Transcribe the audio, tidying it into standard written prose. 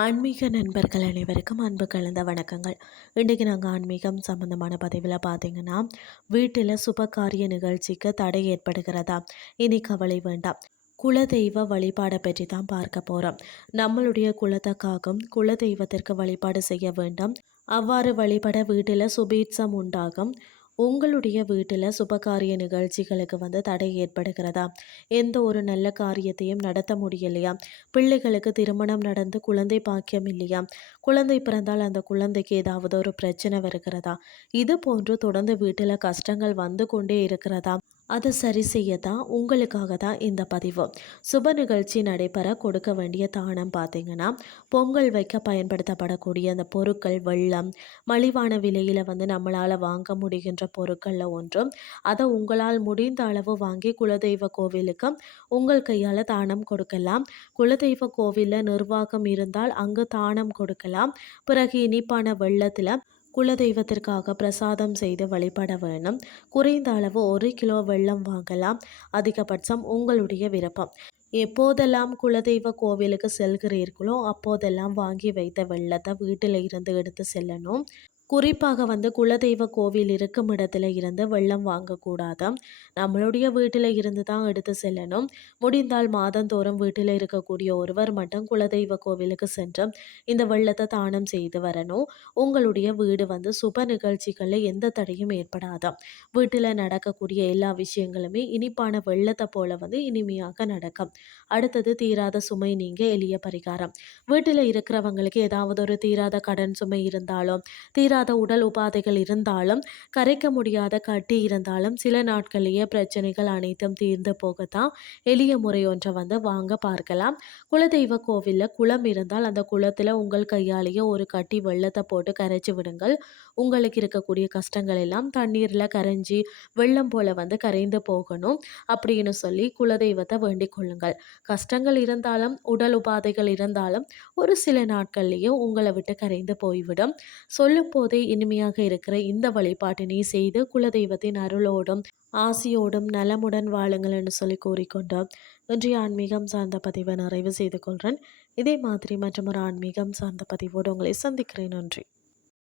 ஆன்மீக நண்பர்கள் அனைவருக்கும் அன்பு கலந்த வணக்கங்கள். இன்றைக்கி நாங்கள் ஆன்மீகம் சம்மந்தமான பதிவில் பார்த்தீங்கன்னா, வீட்டில் சுபகாரிய நிகழ்ச்சிக்கு தடை ஏற்படுகிறதா? இனி கவலை வேண்டாம். குலதெய்வ வழிபாடை பற்றி தான் பார்க்க போகிறோம். நம்மளுடைய குலத்துக்காகவும் குலதெய்வத்திற்கு வழிபாடு செய்ய வேண்டும். அவ்வாறு வழிபட வீட்டில் சுபீட்சம் உண்டாகும். உங்களுடைய வீட்டில் சுபகாரிய நிகழ்ச்சிகளுக்கு தடை ஏற்படுகிறதா? எந்த ஒரு நல்ல காரியத்தையும் நடத்த முடியலையா? பிள்ளைகளுக்கு திருமணம் நடந்து குழந்தை பாக்கியம் இல்லையா? குழந்தை பிறந்தால் அந்த குழந்தைக்கு ஏதாவது ஒரு பிரச்சனை வருகிறதா? இது போன்று தொடர்ந்து வீட்டில் கஷ்டங்கள் வந்து கொண்டே இருக்கிறதா? அதை சரி செய்ய தான் உங்களுக்காக தான் இந்த பதிவு. சுப நிகழ்ச்சி நடைபெற கொடுக்க வேண்டிய தானம் பார்த்தீங்கன்னா, பொங்கல் வைக்க பயன்படுத்தப்படக்கூடிய அந்த பொருட்கள் வெள்ளம், மலிவான விலையில் நம்மளால் வாங்க முடிகின்ற பொருட்களில் ஒன்றும். அதை உங்களால் முடிந்த அளவு வாங்கி குலதெய்வ கோவிலுக்கு உங்கள் கையால் தானம் கொடுக்கலாம். குலதெய்வ கோவிலில் நிர்வாகம் இருந்தால் அங்கு தானம் கொடுக்கலாம். பிறகு இனிப்பான வெள்ளத்தில் குலதெய்வத்திற்காக பிரசாதம் செய்து வழிபட வேணும். குறைந்த அளவு 1 கிலோ வெல்லம் வாங்கலாம். அதிகபட்சம் உங்களுடைய விருப்பம். எப்போதெல்லாம் குலதெய்வ கோவிலுக்கு செல்கிறீர்களோ அப்போதெல்லாம் வாங்கி வைத்த வெள்ளத்தை வீட்டில் இருந்து எடுத்து செல்லணும். குறிப்பாக குலதெய்வ கோவில் இருக்கும் இடத்துல இருந்து வெள்ளம் வாங்கக்கூடாது. நம்மளுடைய வீட்டில் இருந்து தான் எடுத்து செல்லணும். முடிந்தால் மாதந்தோறும் வீட்டில் இருக்கக்கூடிய ஒருவர் மட்டும் குலதெய்வ கோவிலுக்கு சென்று இந்த வெள்ளத்தை தானம் செய்து வரணும். உங்களுடைய வீடு சுப நிகழ்ச்சிகளில் எந்த தடையும் ஏற்படாது. வீட்டில் நடக்கக்கூடிய எல்லா விஷயங்களுமே இனிப்பான வெள்ளத்தை போல இனிமையாக நடக்கும். அடுத்தது தீராத சுமை நீங்க எளிய பரிகாரம். வீட்டில் இருக்கிறவங்களுக்கு ஏதாவது ஒரு தீராத கடன் சுமை இருந்தாலும் தீராத உடல் உபாதைகள் இருந்தாலும் கரைக்க முடியாத கட்டி இருந்தாலும் சில நாட்களிலேயே பிரச்சனைகள் அனைத்தும் தீர்ந்து போகத்தான் எளிய முறை ஒன்றை வாங்க பார்க்கலாம். குலதெய்வ கோவிலில் குளம் இருந்தால் அந்த குளத்தில் உங்கள் கையாலேயே ஒரு கட்டி வெள்ளத்தை போட்டு கரைச்சி விடுங்கள். உங்களுக்கு இருக்கக்கூடிய கஷ்டங்கள் எல்லாம் தண்ணீரில் கரைஞ்சி வெள்ளம் போல கரைந்து போகணும் அப்படின்னு சொல்லி குலதெய்வத்தை வேண்டிக் கொள்ளுங்கள். கஷ்டங்கள் இருந்தாலும் உடல் உபாதைகள் இருந்தாலும் ஒரு சில நாட்கள்லேயே உங்களை விட்டு கரைந்து போய்விடும். சொல்லும் போதே இனிமையாக இருக்கிற இந்த வழிபாட்டினை செய்து குலதெய்வத்தின் அருளோடும் ஆசியோடும் நலமுடன் வாழுங்கள் என்று சொல்லி கூறிக்கொண்டு இன்றைய ஆன்மீகம் சார்ந்த பதிவை நிறைவு செய்து கொள்கிறேன். இதே மாதிரி மற்றும் ஒரு ஆன்மீகம் சார்ந்த பதிவோடு உங்களை சந்திக்கிறேன். நன்றி.